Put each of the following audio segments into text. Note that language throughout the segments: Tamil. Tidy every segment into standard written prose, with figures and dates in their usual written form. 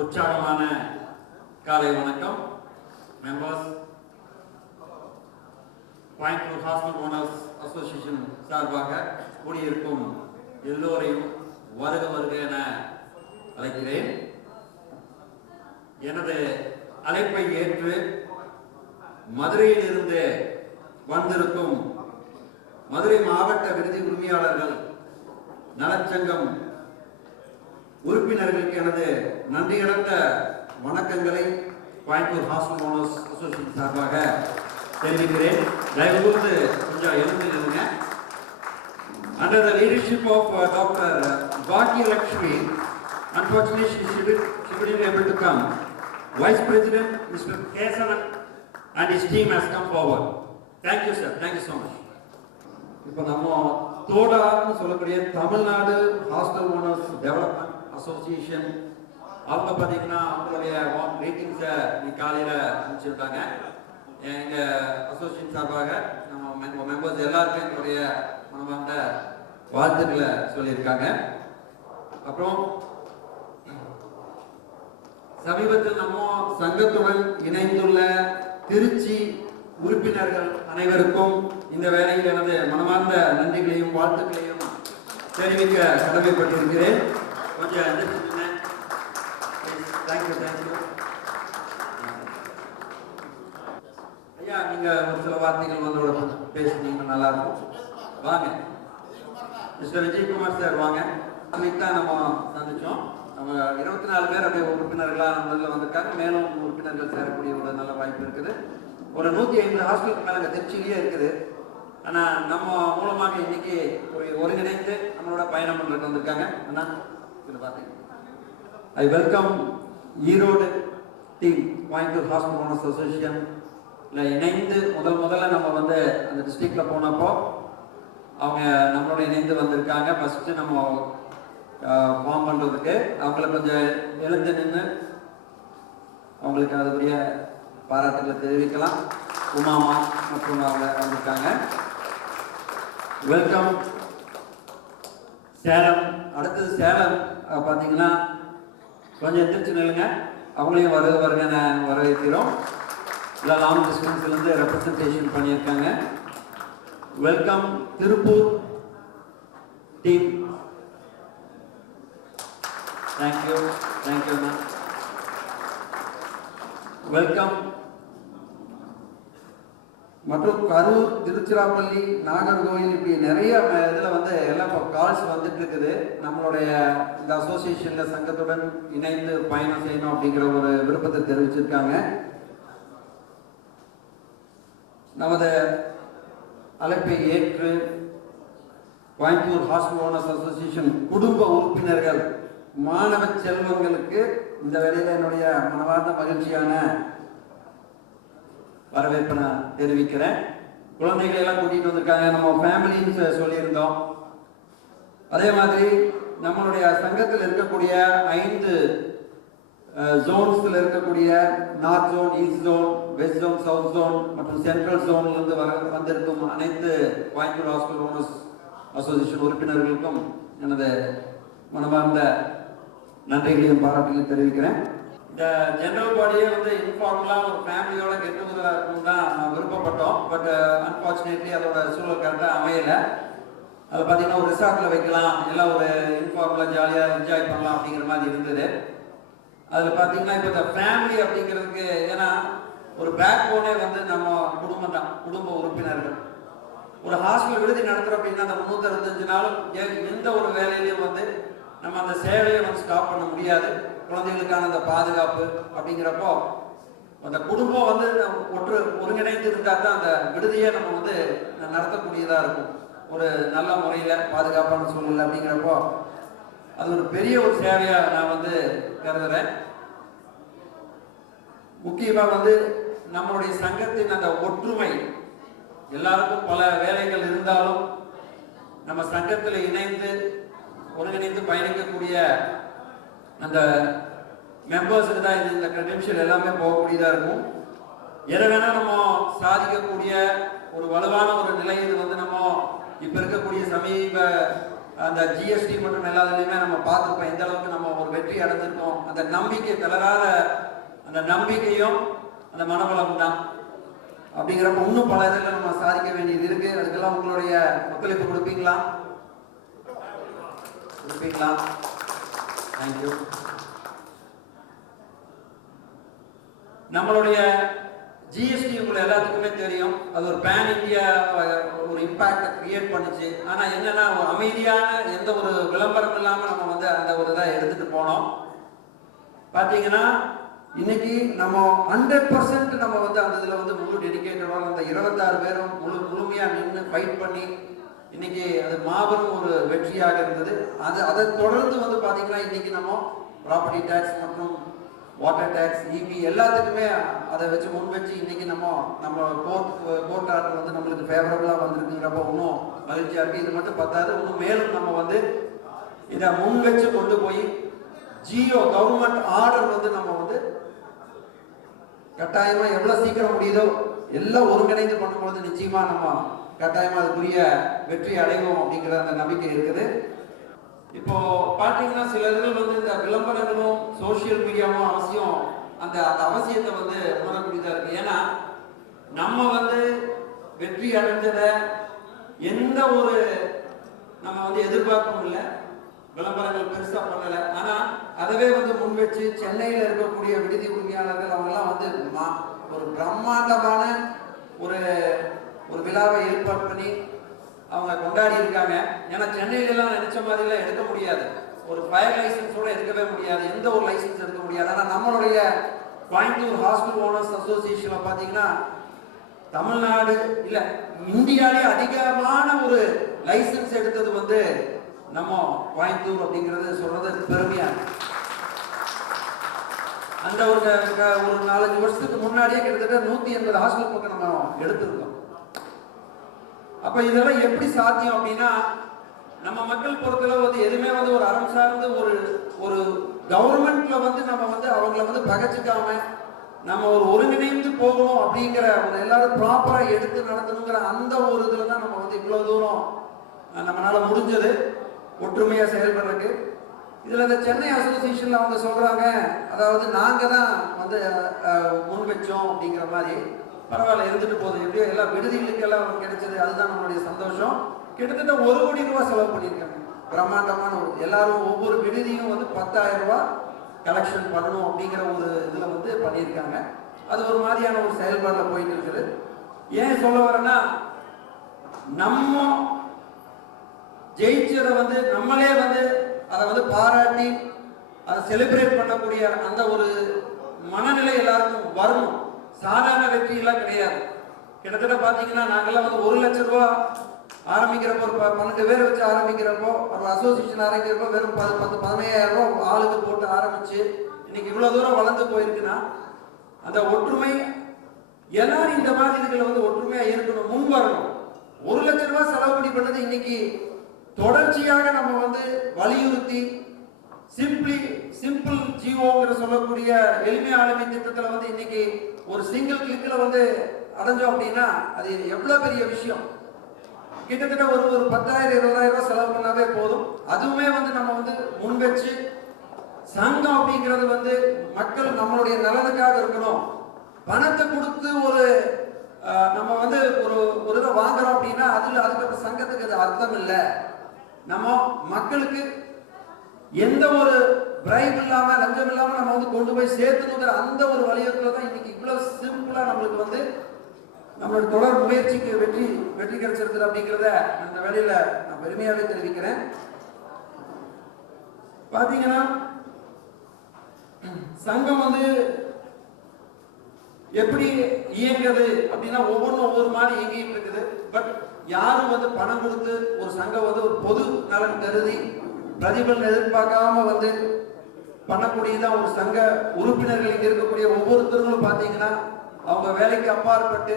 உற்சாகமான காலை வணக்கம். Members, Coimbatore hospital owners association சார்பாக கூடியிருக்கும் எல்லோரையும் வருக வருக என அழைக்கிறேன். எனது அழைப்பை ஏற்று மதுரையில் இருந்து வந்திருக்கும் மதுரை மாவட்ட விடுதி உரிமையாளர்கள் நலச்சங்கம் உறுப்பினர்களுக்கு எனது நன்றியடைந்த வணக்கங்களை கோயம்புத்தூர் ஹாஸ்பிட்டல் ஓனர்ஸ் அசோசியேஷன் சார்பாக தெரிவிக்கிறேன். தயவுகூர்ந்து கொஞ்சம் எழுந்து நில்லுங்க. Under the leadership of Dr. Bhagya Lakshmi, unfortunately she couldn't be able to come. Vice President Mr. Kesavan and his team has come forward. Thank you, sir. Thank you so much. இப்போ நம்ம தோடான்னு சொல்லக்கூடிய Tamil Nadu hostel owners development association அவங்க பார்த்தீங்கன்னா அவங்களுடைய மீட்டிங்ஸை காலையில் அனுப்பிச்சிருக்காங்க. எங்கள் அசோசியேஷன் சார்பாக நம்ம மெம்பர்ஸ் எல்லாருக்கும் எங்களுடைய மனமார்ந்த வாழ்த்துக்களை சொல்லியிருக்காங்க. அப்புறம் சமீபத்தில் நம்ம சங்கத்துடன் இணைந்துள்ள திருச்சி உறுப்பினர்கள் அனைவருக்கும் இந்த வேளையில் எனது மனமார்ந்த நன்றிகளையும் வாழ்த்துக்களையும் தெரிவிக்க கடமைப்பட்டிருக்கிறேன். கொஞ்சம் தேங்க்யூ. ஐயா, நீங்க ஒரு சில வார்த்தைகள் வந்து பேசுனீங்கன்னா நல்லா இருக்கும். வாங்க மிஸ்டர் விஜயகுமார் சார், வாங்க. தான் நம்ம சந்திச்சோம். நம்ம 24 பேர் அப்படியே உறுப்பினர்களாக நம்ம வந்திருக்காங்க. மேலும் உறுப்பினர்கள் சேரக்கூடிய ஒரு நல்ல வாய்ப்பு இருக்குது. ஒரு 150 ஹாஸ்பிட்டலுக்கு மேலே திருச்சியிலேயே இருக்குது. ஆனால் நம்ம மூலமாக இன்னைக்கு ஒரு ஒருங்கிணைந்து நம்மளோட பயணம் பண்ணுறது வந்திருக்காங்க. ஆனால் இதில் பார்த்தீங்க, I welcome Erode team Coimbatore hospital owners அசோசியேஷன்ல இணைந்து முதல்ல நம்ம வந்து அந்த டிஸ்ட்ரிக்ட்ல போனப்போ அவங்க நம்மளோட இணைந்து வந்திருக்காங்க. ஃபர்ஸ்ட் நம்ம ஃபார்ம் பண்ணுறதுக்கு அவங்கள கொஞ்சம் எழுந்து நின்று அவங்களுக்கு அதுக்குரிய பாராட்டுகளை தெரிவிக்கலாம். உமாமா மற்றும் அவங்க வந்திருக்காங்க. வெல்கம் சேலம். அடுத்தது சேலம் பார்த்தீங்கன்னா கொஞ்சம் எந்திரிச்சு நில்லுங்க. அவங்களையும் வருக வரவேற்கிறோம். இல்லை லாங் டிஸ்டன்ஸ்லேருந்து ரெப்ரசன்டேஷன் பண்ணியிருக்காங்க. Welcome Tiruppur team. Thank you ma'am. Welcome. மற்றும் கரூர், திருச்சிராப்பள்ளி, நாகர்கோவில், இப்படி நிறைய இதில் வந்து எல்லாம் இப்போ கால்ஸ் வந்துட்டு இருக்குது. நம்மளுடைய இந்த அசோசியேஷனில் சங்கத்துடன் இணைந்து பயணம் செய்யணும் அப்படிங்கிற ஒரு விருப்பத்தை தெரிவிச்சிருக்காங்க. நமது அழைப்பை ஏற்று கோயம்புத்தூர் ஹாஸ்பிட்டல் ஓனர்ஸ் அசோசியேஷன் குடும்ப உறுப்பினர்கள் மாணவ செல்வங்களுக்கு இந்த வேளையில் என்னுடைய மனவார்ந்த மகிழ்ச்சியான வரவேற்பை நான் தெரிவிக்கிறேன். குழந்தைகளை எல்லாம் கூட்டிகிட்டு வந்திருக்காங்க. நம்ம ஃபேமிலின்னு சொல்லியிருந்தோம். அதே மாதிரி நம்மளுடைய சங்கத்தில் இருக்கக்கூடிய 5 ஜோன்ஸில் இருக்கக்கூடிய north zone, east zone, west zone, south zone மற்றும் சென்ட்ரல் ஜோன்லேருந்து வந்திருக்கும் அனைத்து கோயம்புத்தூர் ஹாஸ்பிட்டல் ஓனர்ஸ் அசோசியேஷன் உறுப்பினர்களுக்கும் எனது மனமார்ந்த நன்றிகளையும் பாராட்டுகளையும் தெரிவிக்கிறேன். இந்த ஜெனரல் பாடியே வந்து இன்ஃபார்மலாக ஒரு ஃபேமிலியோட கெட் டுகெதராக இருக்கணும் தான் விருப்பப்பட்டோம். பட் அன்ஃபார்ச்சுனேட்லி அதோட சூழல் கரெக்டாக அமையலை. அதை பார்த்தீங்கன்னா ஒரு ரிசார்ட்டில் வைக்கலாம், எல்லாம் ஒரு இன்ஃபார்மலாக ஜாலியாக என்ஜாய் பண்ணலாம் அப்படிங்கிற மாதிரி இருந்தது. அதில் பார்த்தீங்கன்னா இப்போ இந்த ஃபேமிலி அப்படிங்கிறதுக்கு, ஏன்னா ஒரு பேக் போனே வந்து நம்ம குடும்பம் தான், குடும்ப உறுப்பினர்கள். ஒரு ஹாஸ்பிட்டல் விடுதி நடத்துகிறோம் அப்படின்னா அந்த 365 நாளும் எந்த ஒரு வேலையிலையும் வந்து நம்ம அந்த சேவையை வந்து ஸ்டாப் பண்ண முடியாது. குழந்தைகளுக்கான அந்த பாதுகாப்பு அப்படிங்கிறப்போ அந்த குடும்பம் வந்து ஒருங்கிணைந்து இருந்தால் தான் அந்த விடுதியை நம்ம வந்து நடத்தக்கூடியதாக இருக்கும். ஒரு நல்ல முறையில் பாதுகாப்பான சூழ்நிலை அப்படிங்கிறப்போ அது ஒரு பெரிய ஒரு சேவையாக நான் வந்து கருதுறேன். முக்கியமாக வந்து நம்மளுடைய சங்கத்தின் அந்த ஒற்றுமை, எல்லாருக்கும் பல வேலைகள் இருந்தாலும் நம்ம சங்கத்தில் இணைந்து ஒருங்கிணைந்து பயணிக்கக்கூடிய அந்த மெம்பர்ஸுக்கு தான் இது இந்த கிரெடென்ஷியல் எல்லாமே போகக்கூடியதாக இருக்கும். எதை வேணால் நம்ம சாதிக்கக்கூடிய ஒரு வலுவான ஒரு நிலை இது வந்து நம்ம இப்போ இருக்கக்கூடிய சமீப அந்த ஜிஎஸ்டி மற்றும் எல்லாத்துலேயுமே நம்ம பார்த்துருப்போம் எந்த அளவுக்கு நம்ம ஒரு வெற்றி அடைஞ்சிருக்கோம். அந்த நம்பிக்கை தளராத அந்த நம்பிக்கையும் அந்த மனபலம் தான். அப்படிங்கிறப்ப இன்னும் பல இதில் நம்ம சாதிக்க வேண்டியது இருக்கு. அதுக்கெல்லாம் உங்களுடைய ஒத்துழைப்பு கொடுப்பீங்களா? தேங்க்யூ. நம்மளுடைய ஜிஎஸ்டி உங்களை எல்லாத்துக்குமே தெரியும். அது ஒரு பேன் இந்தியா ஒரு இம்பாக்டை கிரியேட் பண்ணுச்சு. ஆனா என்னன்னா ஒரு அமைதியான எந்த ஒரு விளம்பரம் இல்லாம நம்ம வந்து அந்த ஒரு இதை எடுத்துட்டு போனோம். பாத்தீங்கன்னா இன்னைக்கு நம்ம 100% நம்ம வந்து அந்த இதுல வந்து முழு டெடிகேட்டடோட அந்த 26 பேரும் முழுமையா நின்று ஃபைட் பண்ணி இன்னைக்கு அது மாபெரும் ஒரு வெற்றியாக இருந்தது. அதை தொடர்ந்து வந்து பாத்தீங்கன்னா இன்னைக்கு நம்ம ப்ராப்பர்ட்டி டேக்ஸ் மற்றும் வாட்டர் டேக்ஸ், இபி எல்லாத்துக்குமே அதை வச்சு முன் வச்சு இன்னைக்கு நம்ம கோர்ட் ஆர்டர் வந்து நம்மளுக்கு ஃபேவரபிளா வந்திருக்குங்கிறப்ப இன்னும் மகிழ்ச்சியா இருக்கு. இது மட்டும் பத்தாது, இன்னும் மேலும் நம்ம வந்து இதை முன் வச்சு கொண்டு போய் ஜியோ கவர்மெண்ட் ஆர்டர் வந்து நம்ம வந்து கட்டாயமா எவ்வளவு சீக்கிரம் முடியுதோ எல்லாம் ஒருங்கிணைந்து பண்ணும்போது நிச்சயமா நம்ம கட்டாயமா அதுக்குரிய வெற்றி அடைவோம் அப்படிங்கிற அந்த நம்பிக்கை இருக்குது. இப்போ பாத்தீங்கன்னா சில இதுகள் வந்து இந்த விளம்பரங்களும் சோசியல் மீடியாவும் அவசியம், அந்த அவசியத்தை வந்து உணரக்கூடியதா இருக்கு. ஏன்னா நம்ம வந்து வெற்றி அடைஞ்சத எந்த ஒரு நம்ம வந்து எதிர்பார்ப்பும் இல்லை, விளம்பரங்கள் பெருசா பண்ணல. ஆனா அதவே வந்து முன் வச்சு சென்னையில இருக்கக்கூடிய விடுதி உரிமையாளர்கள் அவங்க எல்லாம் வந்து ஒரு பிரம்மாண்டமான ஒரு விழாவை ஏற்பாடு பண்ணி அவங்க கொண்டாடி இருக்காங்க. ஏன்னா சென்னையில எல்லாம் நினைச்ச மாதிரி எல்லாம் எடுக்க முடியாது, ஒரு ஃபயர் லைசன்ஸோட எடுக்கவே முடியாது, எந்த ஒரு லைசன்ஸ் எடுக்க முடியாது. ஆனா நம்மளுடைய கோயம்புத்தூர் ஹாஸ்பிட்டல் ஓனர்ஸ் அசோசியேஷன்ல பாத்தீங்கன்னா தமிழ்நாடு இல்ல இந்தியாவிலே அதிகமான ஒரு லைசன்ஸ் எடுத்தது வந்து நம்ம கோயம்புத்தூர் அப்படிங்கிறது சொல்றது பெருமையா. அந்த ஒரு 4-5 வருஷத்துக்கு முன்னாடியே கிட்டத்தட்ட 180 ஹாஸ்பிட்டல் பக்கம் நம்ம எடுத்திருக்கோம். அப்ப இதெல்லாம் எப்படி சாத்தியம் அப்படின்னா நம்ம மக்கள் பொறுத்தளவு வந்து எதுவுமே வந்து ஒரு அறம் சார்ந்து ஒரு கவர்மெண்ட்ல வந்து நம்ம வந்து அவங்கள வந்து பகைச்சிக்காம நம்ம ஒரு ஒருங்கிணைந்து போகணும் அப்படிங்கிற ஒரு எல்லாரும் ப்ராப்பரா எடுத்து நடத்தணுங்கிற அந்த ஒரு இதுல தான் நம்ம வந்து இவ்வளவு தூரம் நம்மளால முடிஞ்சது ஒற்றுமையா செயல்படுறதுக்கு. இதுல இந்த சென்னை அசோசியேஷன்ல அவங்க சொல்றாங்க, அதாவது நாங்க தான் வந்து முன் வச்சோம் அப்படிங்கிற மாதிரி. பரவாயில்ல, இருந்துட்டு போதும், எப்படியோ எல்லா விடுதிகளுக்கெல்லாம் கிடைச்சது, அதுதான் நம்மளுடைய சந்தோஷம். கிட்டத்தட்ட 1 கோடி ரூபாய் செலவு பண்ணியிருக்காங்க. பிரம்மாண்டமான எல்லாரும் ஒவ்வொரு விடுதியும் வந்து 10,000 ரூபாய் கலெக்ஷன் பண்ணணும் அப்படிங்கிற ஒரு இதுல வந்து பண்ணியிருக்காங்க. அது ஒரு மாதிரியான ஒரு செயல்பாடுல போயிட்டு இருக்குது. ஏன் சொல்ல வரேன்னா நம்ம ஜெயிச்சதை வந்து நம்மளே வந்து அதை வந்து பாராட்டி அதை செலிப்ரேட் பண்ணக்கூடிய அந்த ஒரு மனநிலை எல்லாருக்கும் வரணும். சாதாரண வெற்றி எல்லாம் கிடையாது. கிட்டத்தட்ட பாத்தீங்கன்னா நாங்கெல்லாம் வந்து 1 லட்சம் ரூபாய் ஆரம்பிக்கிறப்போ, ஒரு 12 பேர் வச்சு ஆரம்பிக்கிறப்போ, ஒரு அசோசியேஷன் ஆரம்பிக்கிறப்போ வெறும் 10-15,000 ரூபாய் ஆளுக்கு போட்டு ஆரம்பிச்சு இன்னைக்கு இவ்வளவு தூரம் வளர்ந்து போயிருக்குன்னா அந்த ஒற்றுமை எல்லாரும் இந்த மாதிரி இதுகளை வந்து ஒற்றுமையா இருக்கணும், முன் வரணும். 1 லட்சம் ரூபாய் செலவு பண்ணது இன்னைக்கு தொடர்ச்சியாக நம்ம வந்து வலியுறுத்தி சிம்பிள் ஜிஓங்கிற சொல்லக்கூடிய எளிமை ஆளுமை திட்டத்துல வந்து இன்னைக்கு ஒரு சிங்கிள் கிளிக்ல வந்து அடைஞ்சோம் அப்படின்னா அது எவ்வளவு பெரிய விஷயம். கிட்டத்தட்ட ஒரு 10,000-20,000 ரூபாய் செலவு பண்ணாவே போதும். அதுவுமே வந்து நம்ம வந்து முன் வச்சு சங்கம் அப்படிங்கிறது வந்து மக்கள் நம்மளுடைய நலனுக்காக இருக்கணும். பணத்தை கொடுத்து நம்ம வந்து ஒரு இதை வாங்குறோம் அப்படின்னா அதுக்கு சங்கத்துக்கு அது அர்த்தம் இல்லை. நம்ம மக்களுக்கு எந்த ஒரு பிரைப் இல்லாம லஞ்சம் இல்லாம நம்ம வந்து கொண்டு போய் சேர்த்துங்கிற அந்த ஒரு வலியுறுத்தல தான் இன்னைக்கு இவ்வளவு சிம்பிளா நம்மளுக்கு வந்து நம்மளோட தொடர் முயற்சிக்கு வெற்றி கிடைச்சிருக்கு அப்படிங்கிறத அந்த வேலையில நான் பெருமையாவே தெரிவிக்கிறேன். பாத்தீங்கன்னா சங்கம் வந்து எப்படி இயங்குது அப்படின்னா ஒவ்வொன்றும் ஒவ்வொரு மாதிரி இயங்கிட்டு இருக்குது. பட் யாரும் வந்து பணம் கொடுத்து ஒரு சங்கம் வந்து ஒரு பொது நலன் கருதி பிரதிபலன் எதிர்பார்க்காம வந்து பண்ணக்கூடியதான் ஒரு சங்க உறுப்பினர்கள் இங்க இருக்கக்கூடிய ஒவ்வொருத்தர்களும் பாத்தீங்கன்னா அவங்க வேலைக்கு அப்பாற்பட்டு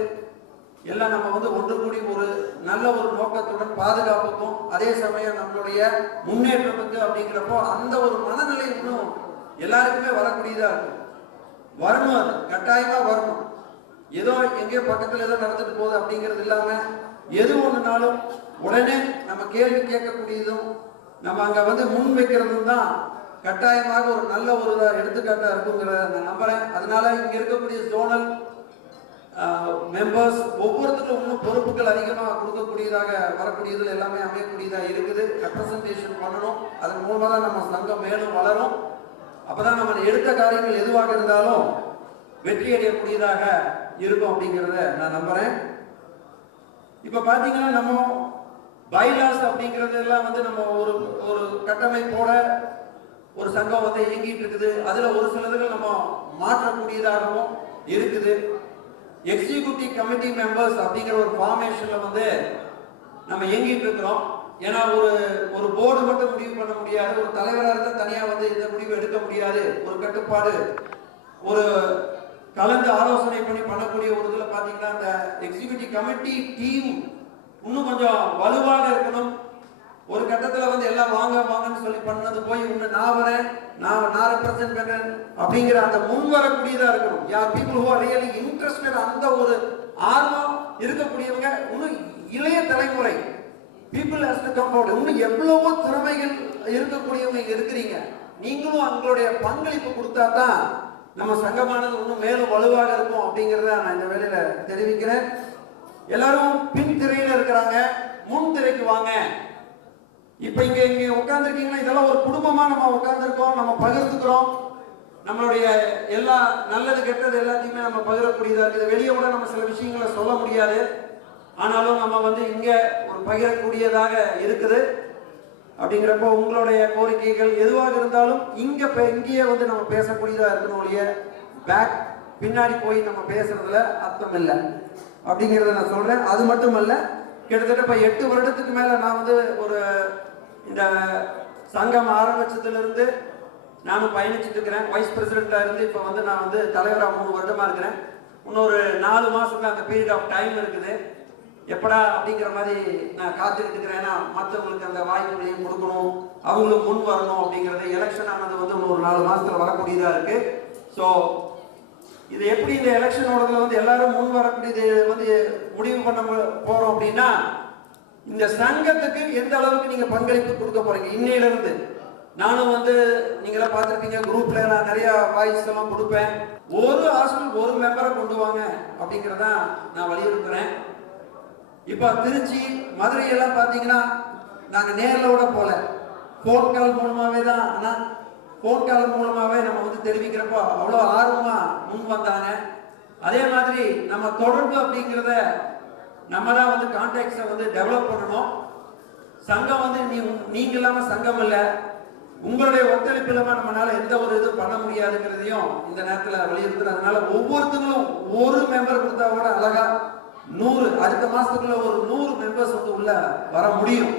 எல்லாம் நம்ம வந்து ஒன்று கூடி ஒரு நல்ல ஒரு நோக்கத்துடன் பாதுகாப்புக்கும் அதே சமயம் நம்மளுடைய முன்னேற்றத்துக்கு அப்படிங்கிறப்போ அந்த ஒரு மனநிலை இன்னும் எல்லாருக்குமே வரக்கூடியதா இருக்கும். வரணும், அது கட்டாயமா வரணும். ஏதோ எங்கேயோ பக்கத்துல ஏதோ நடந்துட்டு போகுது அப்படிங்கிறது இல்லாம எது ஒண்ணுனாலும் உடனே நம்ம கேள்வி கேட்கக்கூடியதும் நம்ம அங்க வந்து முன் வைக்கிறதும் தான் கட்டாயமாக ஒரு நல்ல ஒரு எடுத்துக்காட்டா இருக்குங்கிறத நான் நம்புறேன். அதனால இங்க இருக்கக்கூடிய ஜோனல் மெம்பர்ஸ் ஒவ்வொருத்தருக்கும் இன்னும் பொறுப்புகள் அதிகமாக கொடுக்கக்கூடியதாக வரக்கூடியதுல எல்லாமே அமையக்கூடியதாக இருக்குது. ரெப்ரசன்டேஷன் பண்ணணும். அதன் மூலமா தான் நம்ம சங்கம் மேலும் வளரும். அப்பதான் நம்ம எடுத்த காரியங்கள் எதுவாக இருந்தாலும் வெற்றி அடையக்கூடியதாக இருக்கும் அப்படிங்கிறத நான் நம்புறேன். இப்ப பாத்தீங்கன்னா நம்ம பைலாஸ் அப்படிங்கிறது எல்லாம் வந்து நம்ம ஒரு ஒரு கட்டமைப்போட ஒரு சங்கம் வந்து இயங்கிட்டு இருக்குது. அதுல ஒரு சிலதுகள் நம்ம மாற்றக்கூடியதாகவும் இருக்குது. எக்ஸிக்யூட்டிவ் கமிட்டி மெம்பர்ஸ் அப்படிங்கிற ஒரு ஃபார்மேஷன்ல வந்து நம்ம இயங்கிட்டு இருக்கிறோம். ஏன்னா ஒரு போர்டு மட்டும் முடிவு பண்ண முடியாது. ஒரு தலைவராக இருந்தால் தனியா வந்து இந்த முடிவு எடுக்க முடியாது. ஒரு கட்டுப்பாடு, ஒரு கலந்து ஆலோசனை பண்ணி பண்ணக்கூடிய ஒரு இதுல பாத்தீங்கன்னா இந்த எக்ஸிக்யூட்டிவ் கமிட்டி டீம் இன்னும் கொஞ்சம் வலுவாக இருக்கணும். ஒரு கட்டத்துல வந்து எல்லாம் வாங்கன்னு சொல்லி பண்ணது போய் இன்னும் நான் வரேன், நான் ரெப்ரசென்ட் பண்றேன் அப்படிங்கிற அந்த முன் வரக்கூடியதா இருக்கணும். யார் people who are really interested, அந்த ஒரு ஆர்வம் இருக்கக்கூடியவங்க, இன்னும் இளைய தலைமுறை people has to come forward. இன்னும் எவ்வளவோ திறமைகள் இருக்கக்கூடியவங்க இருக்கிறீங்க. நீங்களும் அவங்களுடைய பங்களிப்பு கொடுத்தா தான் நம்ம சங்கமானது இன்னும் மேலும் வலுவாக இருக்கும் அப்படிங்கிறத நான் இந்த வேலையில தெரிவிக்கிறேன். எல்லாரும் பின் திரையில இருக்கிறாங்க, முன் திரைக்கு வாங்க. இப்ப இங்க உட்கார்ந்துருக்கீங்கன்னா இதெல்லாம் ஒரு குடும்பமா நம்ம உட்கார்ந்துருக்கோம், நம்ம பகிர்ந்துக்கிறோம். நம்மளுடைய எல்லா நல்லது கெட்டது எல்லாத்தையுமே நம்ம பகிரக்கூடியதா இருக்குது. வெளியே கூட நம்ம சில விஷயங்களை சொல்ல முடியாது. ஆனாலும் நம்ம வந்து இங்க ஒரு பகிரக்கூடியதாக இருக்குது. அப்படிங்கிறப்போ உங்களுடைய கோரிக்கைகள் எதுவாக இருந்தாலும் இங்கேயே வந்து நம்ம பேசக்கூடியதா இருக்கணும். ஒழிய பேக் பின்னாடி போய் நம்ம பேசுறதுல அர்த்தம் இல்லை அப்படிங்கிறத நான் சொல்றேன். அது மட்டுமல்ல, கிட்டத்தட்ட இப்ப 8 வருடத்துக்கு மேல நான் வந்து ஒரு இந்த சங்கம் ஆரம்பிச்சதுல இருந்து நானும் பயணிச்சுட்டு இருக்கிறேன். வைஸ் பிரசிடென்டா இருந்து இப்ப வந்து நான் வந்து தலைவராக 3 வருடமா இருக்கிறேன். இன்னொரு 4 மாசத்துல அந்த பீரியட் ஆஃப் டைம் இருக்குது. எப்படா அப்படிங்கிற மாதிரி நான் காத்துக்கிட்டு இருக்கிறேன். ஏன்னா மற்றவங்களுக்கு அந்த வாய்ப்புகளையும் கொடுக்கணும், அவங்களும் முன் வரணும் அப்படிங்கிறது. எலெக்ஷன் ஆனது வந்து ஒரு 4 மாசத்துல வரக்கூடியதா இருக்கு. ஸோ இது எப்படி இந்த எலெக்ஷனோடதுல வந்து எல்லாரும் முன் வரக்கூடியது வந்து முடிவு பண்ண போறோம் அப்படின்னா, இந்த சங்கத்துக்கு எந்த அளவுக்கு நீங்க பங்களிப்பு கொடுக்க போறீங்க. இன்னையில இருந்து நானும் வந்து நீங்களா பார்த்துருப்பீங்க, குரூப்ல நான் நிறைய வாய்ஸ் எல்லாம் கொடுப்பேன். ஒரு ஹாஸ்டல் ஒரு மெம்பரை கொண்டு வாங்க அப்படிங்கிறத நான் வலியுறுத்துறேன். இப்ப திருச்சி, மதுரை எல்லாம் பாத்தீங்கன்னா நாங்க நேரில் விட போல, போன் கால் மூலமாவே தான். ஆனா போன் கால் மூலமாவே நம்ம வந்து தெரிவிக்கிறப்போ அவ்வளோ ஆர்வமா முன் வந்தாங்க. அதே மாதிரி நம்ம தொடர்பு அப்படிங்கிறத நம்ம தான் வந்து கான்டாக்ட்ஸை வந்து டெவலப் பண்ணணும். சங்கம் வந்து நீங்க இல்லாம சங்கம் இல்லை, உங்களுடைய ஒத்துழைப்பு இல்லாம நம்மளால எந்த ஒரு இதுவும் பண்ண முடியாதுங்கிறதையும் இந்த நேரத்தில் வலியுறுத்துறதுனால ஒவ்வொருத்தங்களும் ஒரு மெம்பர் கொடுத்தா கூட அழகா 100 அடுத்த மாசத்துக்குள்ள ஒரு 100 மெம்பர்ஸ் வந்து உள்ள வர முடியும்.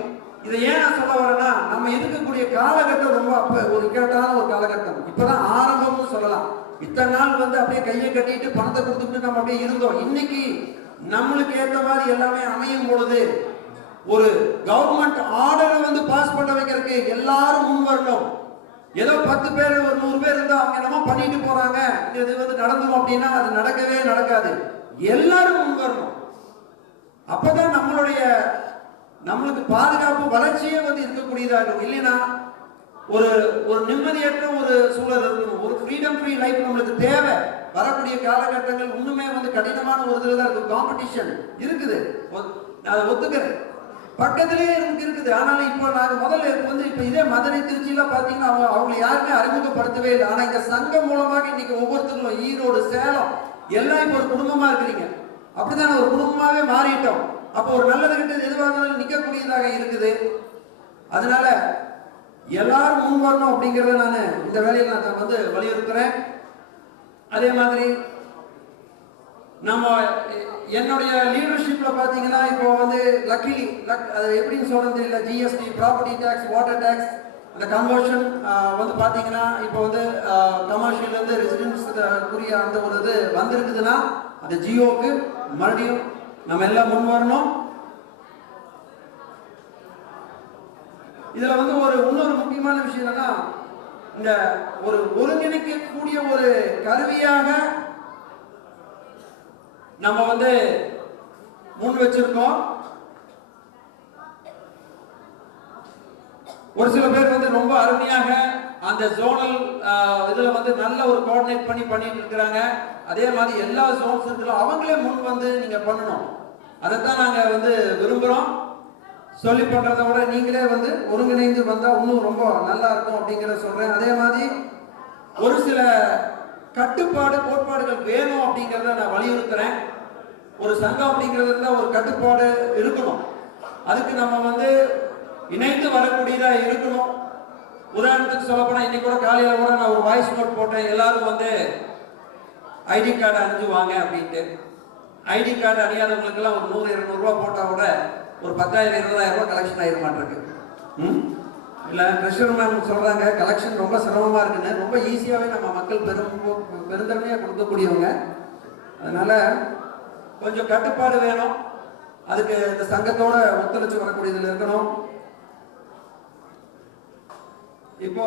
இதை ஏன் நான் சொல்ல வரேன்னா, நம்ம இருக்கக்கூடிய காலகட்டம் ரொம்ப ஒரு இக்கட்டான ஒரு காலகட்டம். இப்பதான் ஆரம்பம்னு சொல்லலாம். இத்தனை நாள் வந்து அப்படியே கையை கட்டிட்டு பணத்தை கொடுத்துட்டு நம்ம அப்படியே இருந்தோம். இன்னைக்கு நம்மளுக்கு ஏற்ற மாதிரி எல்லாமே அமையும் பொழுது ஒரு கவர்மெண்ட் ஆர்டரை வந்து பாஸ் பண்ண வைக்கிறதுக்கு எல்லாரும் முன் வரணும். ஏதோ 10 பேர் ஒரு 100 பேர் இருந்தா அவங்க என்னமோ பண்ணிட்டு போறாங்க, இது வந்து நடந்துரும் அப்படின்னா அது நடக்கவே நடக்காது. எல்லாரும் முன் வரணும். அப்பதான் நம்மளுக்கு பாதுகாப்பு வளர்ச்சியே வந்து இருக்கக்கூடியதா இருக்கும். இல்லைன்னா ஒரு நிம்மதியற்ற ஒரு சூழல் இருக்கணும். ஒரு ஃப்ரீடம் ஃப்ரீ லைஃப் நம்மளுக்கு தேவை. வரக்கூடிய காலகட்டங்கள் இன்னுமே வந்து கடினமான ஒரு இதுல தான் இருக்கு. காம்படிஷன் இருக்குது, அதை ஒத்துக்கிறேன். பக்கத்திலேயே இருக்குது. ஆனாலும் இப்போ நாங்க முதல்ல வந்து இப்ப இதே மதுரை திருச்சியெல்லாம் பாத்தீங்கன்னா அவங்களை யாருமே அறிமுகப்படுத்தவே இல்லை. ஆனா இந்த சங்கம் மூலமாக இன்னைக்கு ஒவ்வொருத்தங்களும் ஈரோடு, சேலம் எல்லாம் இப்ப ஒரு குடும்பமா இருக்கிறீங்க. அப்படிதான் ஒரு குடும்பமாவே மாறிட்டோம். அப்போ ஒரு நல்லது கிட்ட எதுவாக நிற்கக்கூடியதாக இருக்குது. அதனால எல்லாரும் முன் வரணும் அப்படிங்கறத நான் இந்த வேலையில் நான் வந்து வலியுறுத்துறேன். அதே மாதிரி நம்ம என்னுடைய லீடர்ஷிப்ல பாத்தீங்கன்னா இப்போ வந்து லக்கிலி அது எப்படின்னு சொல்றது தெரியல, GST, property tax, water tax, அந்த கன்வர்ஷன் வந்து பாத்தீங்கன்னா இப்போ வந்து கமர்ஷியல் இருந்து ரெசிடென்ஸ் குறிய அந்த ஒரு இது வந்திருக்குதுன்னா அந்த ஜியோக்கு மறுபடியும் நம்ம எல்லாம் முன் வரணும். இதுல வந்து இன்னொரு முக்கியமான விஷயம் என்னன்னா, இந்த ஒரு ஒருங்கிணைக்கக்கூடிய ஒரு கருவியாக நம்ம வந்து முன் வச்சிருக்கோம். ஒரு சில பேர் வந்து ரொம்ப அருமையாக அந்த ஜோனல் இதுல வந்து நல்ல ஒரு கோஆர்டினேட் பண்ணிட்டு இருக்கிறாங்க. அதே மாதிரி எல்லா ஜோன்ஸ் இருக்கிறோம் அவங்களே முன் வந்து நீங்க பண்ணணும். அதைத்தான் நாங்க வந்து விரும்புறோம். சொல்லி பண்றதை விட நீங்களே வந்து ஒருங்கிணைந்து வந்தா இன்னும் ரொம்ப நல்லா இருக்கும் அப்படிங்கிறத சொல்றேன். அதே மாதிரி ஒரு சில கட்டுப்பாடு கோட்பாடுகள் வேணும் அப்படிங்கிறத நான் வலியுறுத்துறேன். ஒரு சங்கம் அப்படிங்கிறதுல ஒரு கட்டுப்பாடு இருக்கணும். அதுக்கு நம்ம வந்து இணைந்து வரக்கூடியதா இருக்கணும். உதாரணத்துக்கு சொல்ல போனா இன்னைக்கு கூட காலையில கூட நான் ஒரு வாய்ஸ் நோட் போட்டேன். எல்லாரும் வந்து ஐடி கார்டு அணிஞ்சுவாங்க அப்படின்ட்டு. ஐடி கார்டு அணியாதவங்களுக்கு எல்லாம் ஒரு 100-200 ரூபாய் போட்டா கூட ஒரு 10,000-20,000 ரூபாய் கலெக்ஷன் ஆயிட மாட்டிருக்கு. இல்ல ட்ரெஷர் மேம் சொல்றாங்க கலெக்ஷன் ரொம்ப சிரமமா இருக்குன்னு. ரொம்ப ஈஸியாவே நம்ம மக்கள் பெருந்தன்மையா கொடுக்கக்கூடியவங்க. அதனால கொஞ்சம் கட்டுப்பாடு வேணும். அதுக்கு இந்த சங்கத்தோட ஒத்துழைச்சு வரக்கூடியதுல இருக்கணும். இப்போ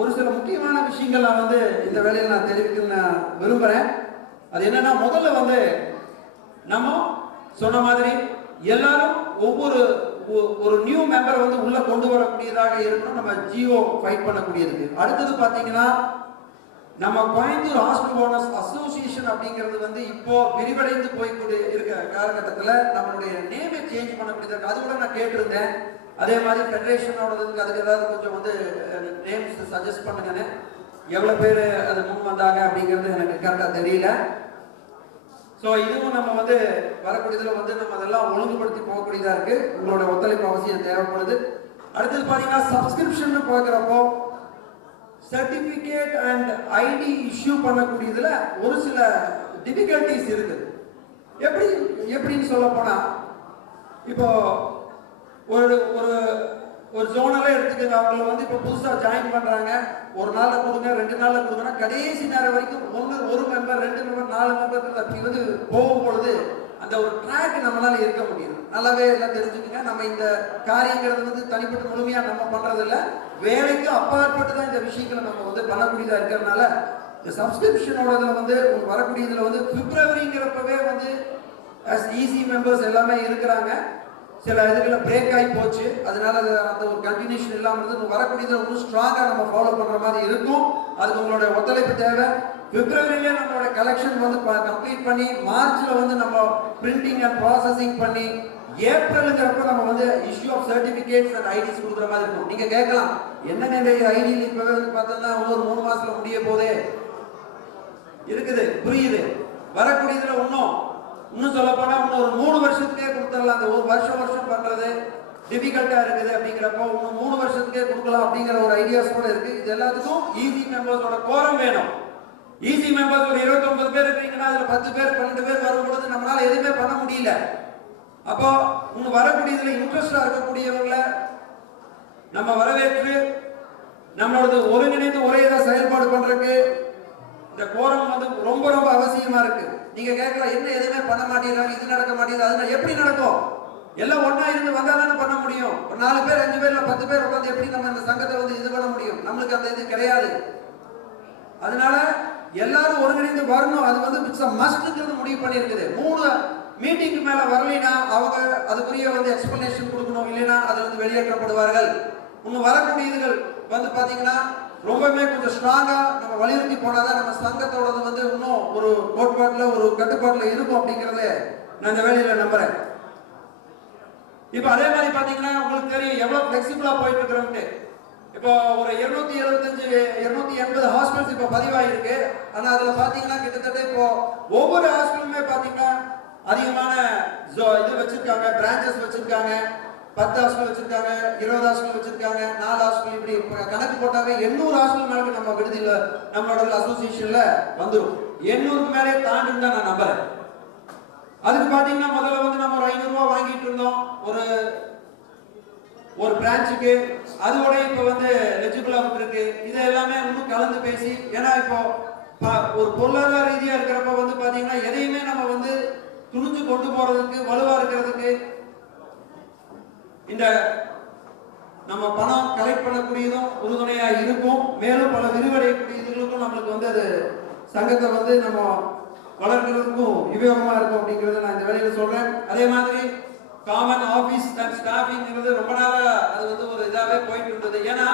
ஒரு சில முக்கியமான விஷயங்கள் நான் வந்து இந்த வேலையில் நான் தெரிவிக்க நான் விரும்புறேன். அது என்னன்னா, முதல்ல வந்து நம்ம சொன்ன மாதிரி எல்லாரும் ஒரு நியூ மெம்பர் வந்து உள்ள கொண்டு வரக்கூடியதாக இருக்கணும். நம்ம ஜியோ ஃபைட் பண்ணக்கூடியதுக்கு அடுத்தது பாத்தீங்கன்னா, நம்ம கோயம்புத்தூர் ஹாஸ்டல் ஓனர்ஸ் அசோசியேஷன் அப்படிங்கிறது வந்து இப்போ விரிவடைந்து போய்கூடிய இருக்கிற காலகட்டத்தில் நம்மளுடைய நேமை சேஞ்ச் பண்ணக்கூடியது. அது கூட நான் கேட்டிருந்தேன். அதே மாதிரி ஃபெடரேஷனோடதுக்கு அதுக்கு ஏதாவது கொஞ்சம் வந்து நேம்ஸ் சஜஸ்ட் பண்ணுங்கன்னு. எவ்வளோ பேர் அது முன் வந்தாங்க அப்படிங்கிறது எனக்கு கரெக்டாக தெரியல. ஸோ இதுவும் நம்ம வந்து வரக்கூடியதில் வந்து நம்ம அதெல்லாம் ஒழுங்குபடுத்தி போகக்கூடியதாக இருக்கு. உங்களோட ஒத்துழைப்பு அவசியம் தேவைப்படுது. அடுத்தது பார்த்தீங்கன்னா, சப்ஸ்கிரிப்ஷன் பார்க்குறப்போ சர்டிஃபிகேட் அண்ட் ஐடி இஷ்யூ பண்ணக்கூடியதுல ஒரு சில டிஃபிகல்டிஸ் இருக்கு. எப்படின்னு சொல்ல போனா, இப்போ ஒரு ஒரு ஜோனலே எடுத்துக்கங்க. அவங்களை வந்து இப்போ புதுசா ஜாயின் பண்றாங்க. ஒரு நாள்ல கொடுங்க, 2 நாள்ல கொடுங்கன்னா கடைசி நேரம் வரைக்கும் ஒரு மெம்பர், 2 மெம்பர், 4 மெம்பர் அப்படி வந்து போகும் பொழுது அந்த ஒரு ட்ராக் நம்மளால இருக்க முடியும். நல்லாவே எல்லாம் தெரிஞ்சுக்கங்க. நம்ம இந்த காரியங்கிறது வந்து தனிப்பட்ட முழுமையா நம்ம பண்றது இல்லை. வேலைக்கு அப்பாற்பட்டு தான் இந்த விஷயங்களை நம்ம வந்து பண்ணக்கூடியதா இருக்கிறதுனால இந்த சப்ஸ்கிரிப்ஷனோட வந்து வரக்கூடியதுல வந்து பிப்ரவரிங்கிறப்பவே வந்து ஈஸி மெம்பர்ஸ் எல்லாமே இருக்கிறாங்க. சில இதுகளை பிரேக் ஆகி போச்சு. அதனால அந்த ஒரு கண்டினியூஷன் இல்லாமல் இருந்து வரக்கூடியதை இன்னும் ஸ்ட்ராங்கா நம்ம ஃபாலோ பண்ற மாதிரி இருக்கும். அதுக்கு உங்களோட ஒத்துழைப்பு தேவை. பிப்ரவரியிலே நம்மளோட கலெக்ஷன் வந்து கம்ப்ளீட் பண்ணி மார்ச்ல வந்து நம்ம பிரிண்டிங் அண்ட் ப்ராசஸிங் பண்ணி ஏப்ரலுங்கிறப்ப நம்ம வந்து issue of certificates and IDs கொடுக்குற மாதிரி இருக்கும். நீங்க கேட்கலாம், என்ன ஐடி இப்பவே வந்து பார்த்தோம்னா ஒரு 3 மாசத்துல முடிய போதே இருக்குது. புரியுது. வரக்கூடியதுல இன்னும் சொல்ல போனா இன்னும் ஒரு 3 வருஷத்துக்கே கொடுத்துடலாம். அந்த ஒரு வருஷம் பண்றது டிஃபிகல்ட்டா இருக்குது அப்படிங்கிறப்போ இன்னும் 3 வருஷத்துக்கே கொடுக்கலாம் அப்படிங்கிற ஒரு ஐடியாஸ் கூட இருக்கு. இது எல்லாத்துக்கும் ஈஸி மெம்பர்ஸோட கோரம் வேணும். ஈஸி மெம்பர்ஸ் ஒரு 29 பேர் இருக்கீங்கன்னா அதுல 10 பேர் 12 பேர் வரும்பொழுது நம்மளால எதுவுமே பண்ண முடியல. அப்போ இன்னும் வரக்கூடியதுல இன்ட்ரெஸ்டா இருக்கக்கூடியவங்களை நம்ம வரவேற்று நம்மளோட ஒருங்கிணைந்து ஒரே இதை செயல்பாடு பண்றதுக்கு இந்த கோரம் வந்து ரொம்ப ரொம்ப அவசியமா இருக்கு. நீங்க கேட்கலாம், என்ன எதுவுமே பண்ண மாட்டேங்கிறாங்க, இது நடக்க மாட்டேங்குது. அது எப்படி நடக்கும்? எல்லாம் ஒன்னா இருந்து வந்தா தானே பண்ண முடியும். ஒரு 4 பேர் 5 பேர் 10 பேர் உட்காந்து எப்படி நம்ம இந்த சங்கத்தை வந்து இது பண்ண முடியும்? நம்மளுக்கு அந்த இது கிடையாது. அதனால எல்லாரும் ஒருங்கிணைந்து வரணும். அது வந்து மஸ்ட்ங்கிறது முடிவு பண்ணியிருக்குது. 3 மீட்டிங்க்கு மேல வரலைன்னா அவங்க அதுக்குரிய வந்து எக்ஸ்பிளனேஷன் கொடுக்கணும். இல்லைன்னா அது வந்து வெளியேற்றப்படுவார்கள். இன்னும் வரக்கூடியதுகள் வந்து பாத்தீங்கன்னா ரொம்பவே கொஞ்சம் ஸ்ட்ராங்கா நம்ம வலியுறுத்தி போனாதான் நம்ம சங்கத்தோட வந்து இன்னும் ஒரு கோட்பாட்டுல ஒரு கட்டுப்பாட்டுல இருக்கும் அப்படிங்கறத நான் இந்த வேலையில நம்புறேன். இப்ப அதே மாதிரி பாத்தீங்கன்னா உங்களுக்கு தெரியும் எவ்வளவு பிளெக்சிபிளா போயிட்டு இருக்கிறோம்னு. இப்போ ஒரு 275 280 ஹாஸ்பிட்டல்ஸ் இப்போ பதிவாயிருக்கு. ஆனா அதுல பாத்தீங்கன்னா கிட்டத்தட்ட இப்போ ஒவ்வொரு ஹாஸ்பிட்டலுமே பாத்தீங்கன்னா அதிகமான இது வச்சிருக்காங்க, பிரான்ச்சஸ் வச்சிருக்காங்க. 10 ஹாஸ்பிட்டல் வச்சிருக்காங்க, 20 ஹாஸ்பிட்டல் வச்சிருக்காங்க, 4 ஹாஸ்பிட்டல். இப்படி கணக்கு போட்டாவே 800 ஹாஸ்பிட்டல் மேல நம்ம விடுதியில நம்மளோட அசோசியேஷன்ல வந்துடும். 800க்கு மேலே தாண்டின்னு தான் நான் நம்புறேன். அதுக்கு பாத்தீங்கன்னா முதல்ல வந்து நம்ம ஒரு 500 ரூபாய் வாங்கிட்டு இருந்தோம் ஒரு பிரான்ச்சுக்கு. அதோட இப்ப வந்து எலிஜிபிளா இருக்கு. இது எல்லாமே இன்னும் கலந்து பேசி, ஏன்னா இப்போ ஒரு பொருளாதார ரீதியா இருக்கிறப்ப வந்து பாத்தீங்கன்னா எதையுமே நம்ம வந்து துணிஞ்சு கொண்டு போறதுக்கு வலுவா இருக்கிறதுக்கு இந்த நம்ம பணம் கலெக்ட் பண்ணக்கூடியதும் உறுதுணையா இருக்கும். மேலும் பல விரிவடையக்கூடியதுகளுக்கும் நம்மளுக்கு வந்து அது சங்கத்தை வந்து நம்ம வளர்க்கிறதுக்கும் உபயோகமா இருக்கும் அப்படிங்கறத நான் இந்த வேலையில சொல்றேன். அதே மாதிரி காமன் ஆபீஸ் அண்ட் ஸ்டாஃபிங்கிறது ரொம்ப நாளா அது வந்து ஒரு இதாவே போயிட்டு இருந்தது. ஏன்னா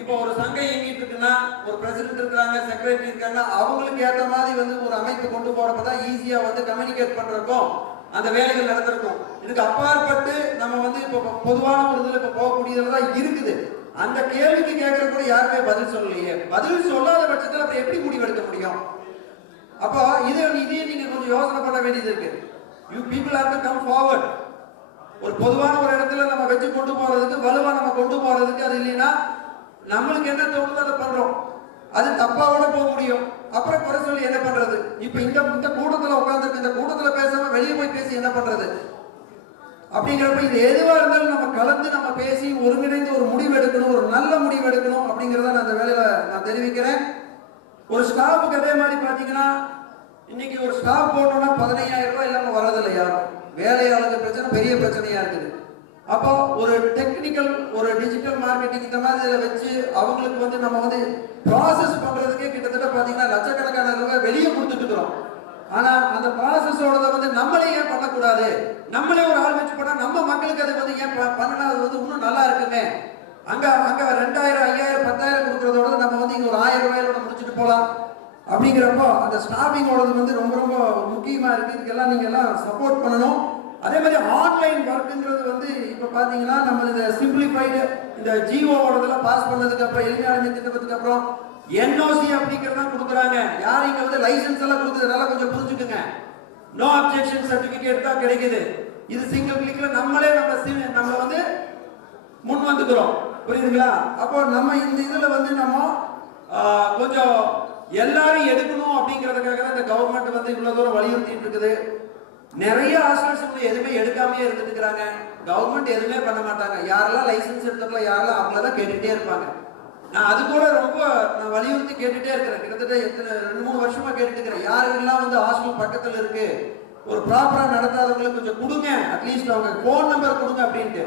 இப்போ ஒரு சங்கம் இயங்கிட்டு இருக்குன்னா ஒரு பிரசிடென்ட் இருக்காங்க, செக்ரட்டரி இருக்காங்க, அவங்களுக்கு ஏற்ற மாதிரி வந்து ஒரு அமைப்பு கொண்டு போறப்பதான் ஈஸியா வந்து கம்யூனிகேட் பண்றதுக்கும் அந்த வேலைகள் நடந்திருக்கும். இதுக்கு அப்பாற்பட்டு நம்ம வந்து இப்போ பொதுவான ஒரு இதுல இப்போ போகக்கூடியதுதான் இருக்குது. அந்த கேள்விக்கு கேட்கற கூட யாருமே பதில் சொல்லலையே. பதில் சொல்லாத பட்சத்தில் அப்புறம் எப்படி முடிவெடுக்க முடியும்? அப்போ இதையே நீங்க கொஞ்சம் யோசனை பண்ண வேண்டியது இருக்கு. You people have to come forward. ஒரு பொதுவான ஒரு இடத்துல நம்ம வச்சு கொண்டு போறதுக்கு, வலுவா நம்ம கொண்டு போறதுக்கு, அது இல்லைன்னா நம்மளுக்கு என்ன தோணுதோ அதை பண்றோம். அது தப்பாவோட போக முடியும். அப்புறம் குறை சொல்லி என்ன பண்றது? இப்ப இந்த கூட்டத்துல உட்கார்ந்து இந்த கூட்டத்துல பேசாம வெளியே போய் பேசி என்ன பண்றது? அப்படிங்கிறப்ப இது எதுவா இருந்தாலும் நம்ம கலந்து நம்ம பேசி ஒருங்கிணைந்து ஒரு முடிவு எடுக்கணும், ஒரு நல்ல முடிவு எடுக்கணும் அப்படிங்கிறத நான் அந்த வேலையில நான் தெரிவிக்கிறேன். ஒரு ஸ்டாஃபுக்கு அதே மாதிரி பாத்தீங்கன்னா இன்னைக்கு ஒரு ஸ்டாஃப் போடணும்னா 15,000 ரூபாய் இல்லாம வரதில்லை யாரும். வேலையாளர்கள் பிரச்சனை பெரிய பிரச்சனையா இருக்குது. அப்போ ஒரு டெக்னிக்கல், ஒரு டிஜிட்டல் மார்க்கெட்டிங் இந்த மாதிரி இதில் வச்சு அவங்களுக்கு வந்து நம்ம வந்து ப்ராசஸ் பண்றதுக்கே கிட்டத்தட்ட பாத்தீங்கன்னா லட்சக்கணக்கான ரூபாய் வெளியே கொடுத்துட்டு இருக்கிறோம். ஆனா அந்த ப்ராசஸோட வந்து நம்மளே ஏன் பண்ணக்கூடாது? நம்மளே ஒரு ஆள் வச்சு பண்ணா நம்ம மக்களுக்கு அது வந்து ஏன் பண்ணனா அது வந்து இன்னும் நல்லா இருக்குமே. அங்க 2000, 5000, 10,000 கொடுக்கறதோட நம்ம வந்து இங்க ஒரு 1000 ரூபாயோட முடிச்சுட்டு போலாம். அப்படிங்கிறப்போ அந்த ஸ்டாஃபிங்கோடது வந்து ரொம்ப ரொம்ப முக்கியமா இருக்கு. இதுக்கெல்லாம் நீங்க எல்லாம் சப்போர்ட் பண்ணணும். அதே மாதிரி ஆன்லைன் ஒர்க்குங்கிறது வந்து இப்ப பாத்தீங்கன்னா நம்ம இந்த சிம்பிளிஃபைடு இந்த ஜிஓவோடதெல்லாம் பாஸ் பண்ணதுக்கு அப்புறம் எளிமையான திட்டத்துக்கு அப்புறம் என்ஓசி அப்படிங்கிறதா கொடுக்குறாங்க. யாரும் இங்க வந்து லைசன்ஸ் எல்லாம் கொடுத்ததுனால கொஞ்சம் புரிஞ்சுக்குங்க. நோ அப்ஜெக்ஷன் சர்டிபிகேட் தான் கிடைக்குது. இது சிங்கிள் கிளிக்ல நம்மளே நம்ம வந்து முன் வந்துக்கிறோம். புரியுதுங்களா? அப்போ நம்ம இந்த இதுல வந்து நம்ம கொஞ்சம் எல்லாரும் எடுக்கணும் அப்படிங்கிறதுக்காக தான் இந்த கவர்மெண்ட் வந்து இவ்வளவு தூரம் வலியுறுத்திட்டு இருக்குது. நிறைய ஹாஸ்பிட்டல்ஸ் எதுவுமே எடுக்காமயே இருந்துட்டு இருக்கிறாங்க. கவர்மெண்ட் எதுவுமே பண்ண மாட்டாங்க. யாரெல்லாம் லைசன்ஸ் எடுத்துக்கலாம் யாரெல்லாம் அவங்களதான் கேட்டுட்டே இருப்பாங்க. நான் அது கூட ரொம்ப நான் வலியுறுத்தி கேட்டுட்டே இருக்கிறேன். கிட்டத்தட்ட 2-3 வருஷமா கேட்டுட்டு இருக்கிறேன். யாருக்கெல்லாம் வந்து ஹாஸ்பிட்டல் பக்கத்துல இருக்கு, ஒரு ப்ராப்பரா நடத்தாதவங்களுக்கு கொஞ்சம் கொடுங்க, அட்லீஸ்ட் அவங்க போன் நம்பர் கொடுங்க அப்படின்ட்டு.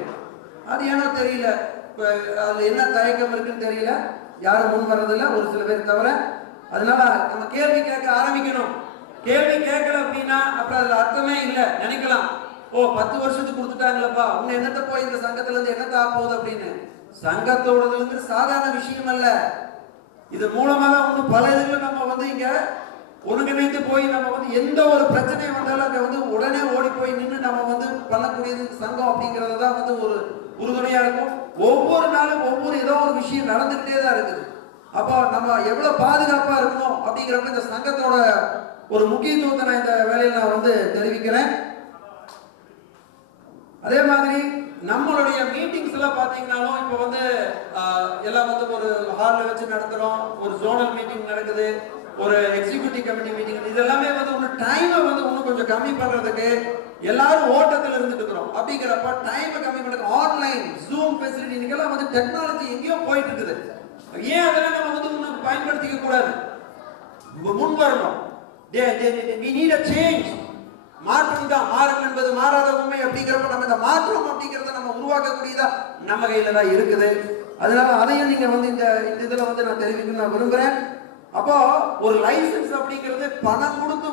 அது ஏன்னா தெரியல, அதுல என்ன தயக்கம் இருக்குன்னு தெரியல. யாரும் முன் வர்றதில்லை, ஒரு சில பேர் தவிர. அதனால நம்ம கேள்வி கேட்க ஆரம்பிக்கணும். கேள்வி கேட்கல அப்படின்னா அப்புறம் அதுல அர்த்தமே இல்லை. நினைக்கலாம், ஓ 10 வருஷத்துக்கு கொடுத்துட்டாங்களப்பா, உன்னை என்னத்த போய் இந்த சங்கத்துல இருந்து என்னத்த ஆப்போகுது அப்படின்னு. சங்கத்தோடது வந்து சாதாரண விஷயம் அல்ல. இது மூலமாக வந்து பல இதுல நம்ம வந்து இங்க ஒருங்கிணைந்து போய் நம்ம வந்து எந்த ஒரு பிரச்சனை வந்தாலும் அங்க வந்து உடனே ஓடி போய் நின்று நம்ம வந்து பண்ணக்கூடியது சங்கம் அப்படிங்கிறது தான் வந்து ஒரு உறுதுணையா இருக்கும். ஒவ்வொரு நாளும் ஒவ்வொரு ஏதோ ஒரு விஷயம் நடந்துகிட்டே தான் இருக்குது. அப்போ நம்ம எவ்வளவு பாதுகாப்பா இருக்கணும் அப்படிங்கிறப்ப இந்த சங்கத்தோட ஒரு முக்கியத்துவத்தை நான் இந்த வேலையில் நான் வந்து தெரிவிக்கிறேன். அதே மாதிரி நம்மளுடைய மீட்டிங்ஸ் எல்லாம் பாத்தீங்கன்னாலும் இப்ப வந்து எல்லாம் வந்து ஒரு ஹால்ல வச்சு நடத்துறோம். ஒரு ஜோனல் மீட்டிங் நடக்குது, ஒரு எக்ஸிகியூட்டிவ் கமிட்டி மீட்டிங். இது எல்லாமே வந்து இன்னும் டைமை வந்து இன்னும் கொஞ்சம் கம்மி பண்றதுக்கு எல்லாரும் ஓட்டத்தில் இருந்துட்டு இருக்கிறோம். அப்படிங்கிறப்ப டைமை கம்மி பண்றதுக்கு ஆன்லைன் ஜூம் ஃபெசிலிட்டி இன்னைக்கெல்லாம் வந்து டெக்னாலஜி எங்கேயோ போயிட்டு இருக்குது. ஏன் அதெல்லாம் நம்ம வந்து இன்னும் பயன்படுத்திக்க கூடாது? முன் வரணும். We need a change. மாற்றம் தான். மாற்றம் என்பது மாறாத உண்மை. அப்படிங்கிறப்ப நம்ம இந்த மாற்றம் அப்படிங்கிறத நம்ம உருவாக்கக்கூடியதா நம்ம கையில தான் இருக்குது. அதனால அதையும் நீங்க வந்து இந்த இதுல வந்து நான் தெரிவிக்க நான் விரும்புறேன். அப்போ ஒரு லைசன்ஸ் அப்படிங்கிறது பணம் கொடுத்து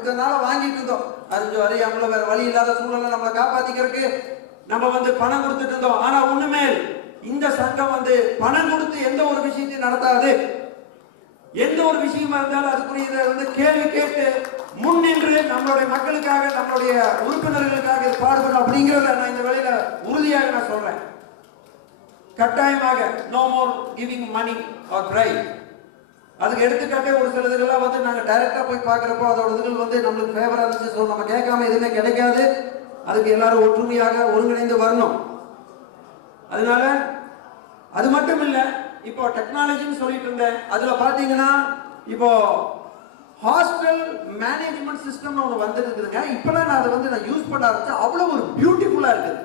இதனால வாங்கிட்டு இருந்தோம். அது அறியாமல வேற வழி இல்லாத சூழலை நம்மளை காப்பாத்திக்கிறதுக்கு நம்ம வந்து பணம் கொடுத்துட்டு இருந்தோம். ஆனா ஒண்ணுமே இந்த சங்கம் வந்து பணம் கொடுத்து எந்த ஒரு விஷயத்தையும் நடத்தாது. எந்த ஒரு விஷயமா இருந்தாலும் அதுக்குரிய வந்து கேள்வி கேட்டு முன்னின்று நம்மளுடைய மக்களுக்காக நம்மளுடைய உறுப்பினர்களுக்காக இது பாடுபடும் அப்படிங்கிறத நான் இந்த வேளையில உறுதியாக நான் சொல்றேன். கட்டாயமாக no more giving money or prize. அதுக்கு எடுத்துக்காட்டே ஒரு சில இதுகள்லாம் வந்து நாங்கள் டைரக்டா போய் பார்க்குறப்போ அதோட இதுகள் வந்து நம்மளுக்கு ஃபேவரா இருந்துச்சு. ஸோ நம்ம கேட்காம எதுவுமே கிடைக்காது. அதுக்கு எல்லாரும் ஒற்றுமையாக ஒருங்கிணைந்து வரணும். அதனால அது மட்டும் இல்லை, இப்போ டெக்னாலஜின்னு சொல்லிட்டு இருந்தேன். அதுல பாத்தீங்கன்னா இப்போ ஹாஸ்டல் மேனேஜ்மெண்ட் சிஸ்டம்னு ஒன்று வந்துருக்குதுங்க. இப்பெல்லாம் நான் அதை வந்து நான் யூஸ் பண்ண ஆரம்பிச்சேன். அவ்வளோ ஒரு பியூட்டிஃபுல்லா இருக்குது.